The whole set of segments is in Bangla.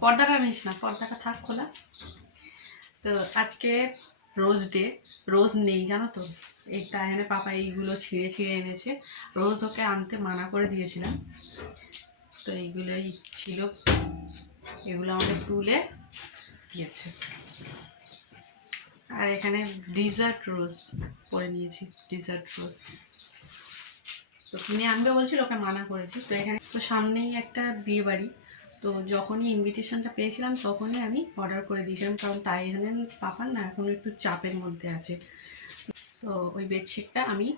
পর্দাটা নিস না, পর্দাটা থাক খোলা। তো আজকে রোজ ডে, রোজ নেই, জানো তো? এই তাইহানে পাপা এইগুলো ছিঁড়ে ছিঁড়ে এনেছে। রোজ ওকে আনতে মানা করে দিয়েছিলাম। তো এইগুলোই ছিল। এগুলো আমাকে তুলে দিয়েছে। আর এখানে ডিজার্ট রোজ পরে নিয়েছি ডিজার্ট রোজ তো কিনে আনবে বলছিল, ওকে মানা করেছি। তো এখানে তো সামনেই একটা বিয়ে বাড়ি তো যখনই ইনভিটেশনটা পেয়েছিলাম, তখনই আমি অর্ডার করে দিয়েছিলাম। কারণ তাই এখানে পাপার না এখন একটু চাপের মধ্যে আছে। তো ওই বেডশিটটা আমি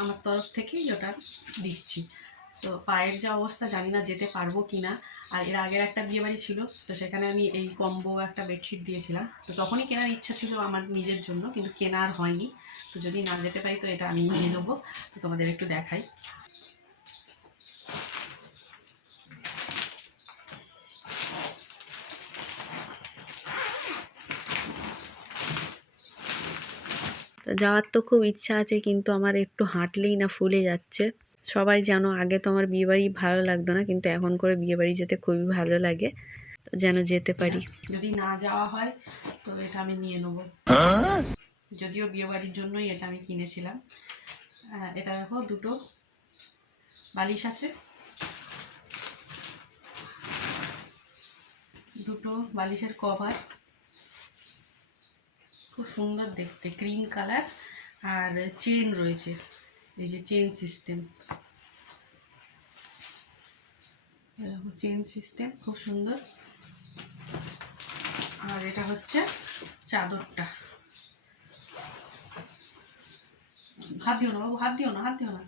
আমার তরফ থেকেই ওটা দিচ্ছি। তো পায়ের যা অবস্থা, জানি না যেতে পারব কি না আর এর আগের একটা বিয়ে বাড়ি ছিল, তো সেখানে আমি এই কম্বো একটা বেডশিট দিয়েছিলাম। তো তখনই কেনার ইচ্ছা ছিল আমার নিজের জন্য, কিন্তু কেনার হয়নি। তো যদি না যেতে পারি, তো এটা আমি নিয়ে নেব। তো তোমাদের একটু দেখাই। যাওয়ার তো খুব ইচ্ছা আছে কিন্তু আমার একটু হাঁটলেই না ফুলে যাচ্ছে। সবাই জানো আগে তো আমার বিয়েবাড়ি ভালো লাগতো না কিন্তু এখন করে বিয়েবাড়ি যেতে খুবই ভালো লাগে যেন যেতে পারি। যদি না যাওয়া হয় তো এটা আমি নিয়ে নেব। যদিও বিয়েবাড়ির জন্যই এটা আমি কিনেছিলাম। আহ, এটা দেখো দুটো। বালিশ আছে। দুটো বালিশের কভার। খুব সুন্দর দেখতে ক্রিম কালার আর চেন রয়েছে এই যে চেন সিস্টেম চেন সিস্টেম খুব সুন্দর। আর এটা হচ্ছে চাদরটা। হাত দিও না বাবু হাত দিও না হাত দিও না।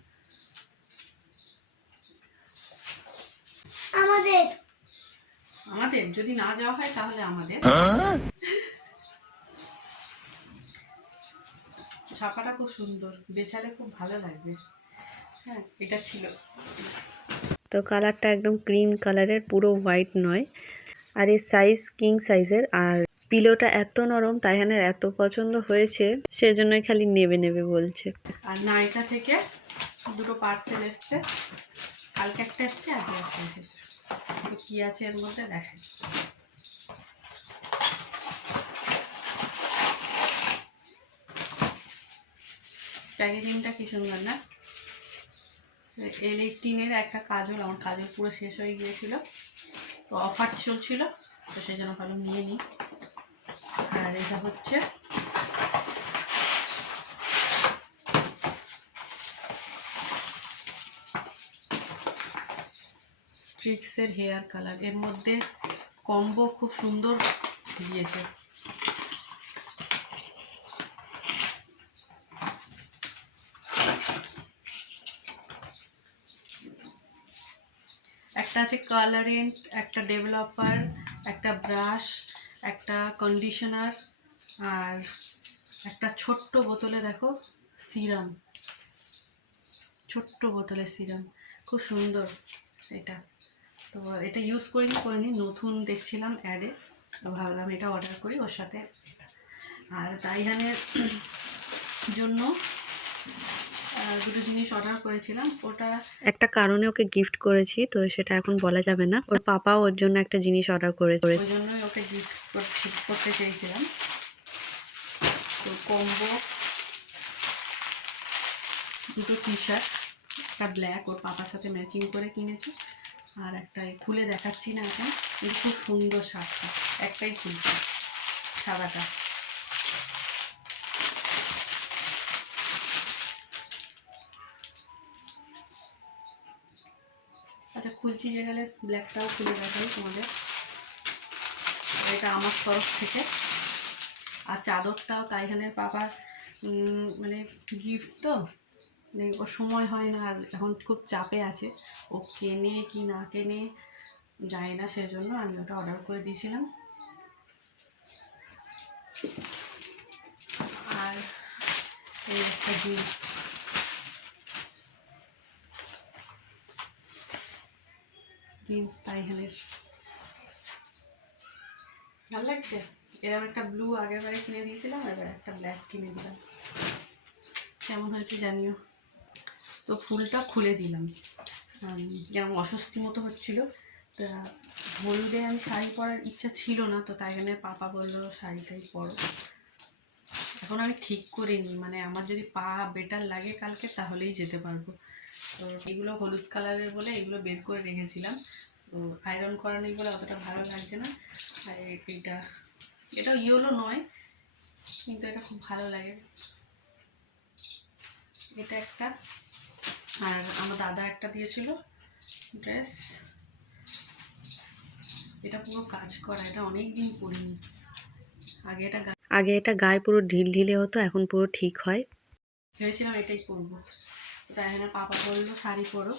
আমাদের। আমাদের? যদি না যাওয়া হয় তাহলে আমাদের। ছাপাটা খুব সুন্দর বেচারে খুব ভালো লাগবে। হ্যাঁ এটা ছিল। তো কালারটা একদম ক্রিম কালারের পুরো হোয়াইট নয়। আর এর সাইজ কিং সাইজের আর পিলোটা এত নরম তাইহানের এত পছন্দ হয়েছে সেজন্যই খালি নেবে নেবে বলছে। আর নাইকা থেকে দুটো পার্সেল এসছে। কালকে একটা এসছে আজকে একটা এসেছে। কি আছে এর মধ্যে দেখেন। প্যাকেজিংটা কি সুন্দর না? এল এইটিনের একটা কাজল, আমার কাজল পুরো শেষ হয়ে গিয়েছিল। তো অফার চলছিল, তো সেই জন্য ভালো নিয়ে নিই। আর এটা হচ্ছে স্ট্রিক্সের হেয়ার কালারের মধ্যে কম্বো খুব সুন্দর দিয়েছে। একটা আছে কালারেন্ট একটা ডেভেলপার একটা ব্রাশ একটা কন্ডিশনার আর একটা ছোট্ট বোতলে দেখো সিরাম ছোট্ট বোতলে সিরাম খুব সুন্দর এটা। তো এটা ইউজ করিনি করিনি, নতুন দেখছিলাম অ্যাডে ভাবলাম এটা অর্ডার করি ওর সাথে। আর তাইহানের জন্য দুটো জিনিস অর্ডার করেছিলাম। ওটা একটা কারণে ওকে গিফট করেছি তো সেটা এখন বলা যাবে না। ওর পাপা ওর জন্য একটা জিনিস অর্ডার করেছে ওই জন্যই ওকে গিফট করতে চেয়েছিলাম। তো কম্বো দুটো টি শার্ট একটা ব্ল্যাক ওর পাপার সাথে ম্যাচিং করে কিনেছি। আর একটা খুলে দেখাচ্ছি না এখন। খুব সুন্দর শার্টটা একটাই খুলছি সাদাটা। খুলছি যে গেলে ব্ল্যাকটাও খুলে দেখাই তোমাদের। এটা আমার তরফ থেকে। আর চাদরটাও কাইখানের পাপার মানে গিফট তো। মানে ওর সময় হয় না আর এখন খুব চাপে আছে। ও কেনে কি না কেনে যায় না, সেজন্য আমি ওটা অর্ডার করে দিয়েছিলাম। আর এই একটা জিন্স জিন্স তাইহানের ভালো লাগছে? এরকম একটা ব্লু আগের বারে কিনে দিয়েছিলাম, এবার একটা ব্ল্যাক কিনে দিলাম। কেমন হয়েছে জানিও? তো ফুলটা খুলে দিলাম। যেরকম অস্বস্তি মতো হচ্ছিল। তা হলুদে আমি শাড়ি পরার ইচ্ছা ছিল না, তো তাই জন্য পাপা বলল, শাড়িটাই পরো। এখন আমি ঠিক করিনি মানে আমার যদি পা বেটার লাগে কালকে, তাহলেই যেতে পারব। তো এগুলো হলুদ কালারের বলে এগুলো বের করে রেখেছিলাম। তো আয়রন করা নেই বলে অতটা ভালো লাগছে না। আর এটা এটা ইয়েলো নয় কিন্তু এটা খুব ভালো লাগে। এটা একটা আর আমার দাদা একটা দিয়েছিল ড্রেস এটা পুরো কাজ করা এটা অনেক দিন পরিনি। আগে এটা আগে এটা গায়ে পুরো ঢিল ঢিলে হতো এখন পুরো ঠিক হয়। ভেবেছিলাম এটাই পরবো। তাই জন্য পাপা বলল শাড়ি পরো।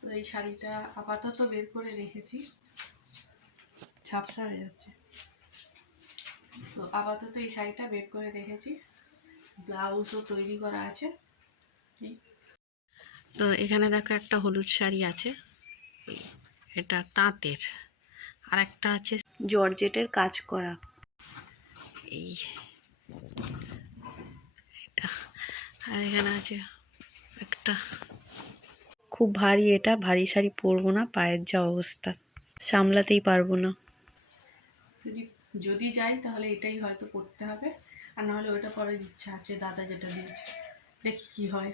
তো এই শাড়িটা আপাতত বের করে রেখেছি। ঝাপসা হয়ে যাচ্ছে। তো আপাতত এই শাড়িটা বের করে রেখেছি। ব্লাউজও তৈরি করা আছে। তো এখানে দেখো একটা হলুদ শাড়ি আছে। এটা তাঁতের। আর একটা আছে জর্জেটের কাজ করা। এই। এটা। আর এখানে আছে একটা। খুব ভারী এটা ভারী শাড়ি পরবো না পায়ের যা অবস্থা। সামলাতেই পারব না। যদি যদি যাই তাহলে এটাই হয়তো পড়তে হবে। আর নাহলে ওইটা পরার ইচ্ছা আছে দাদা যেটা দিয়েছে। দেখি কি হয়।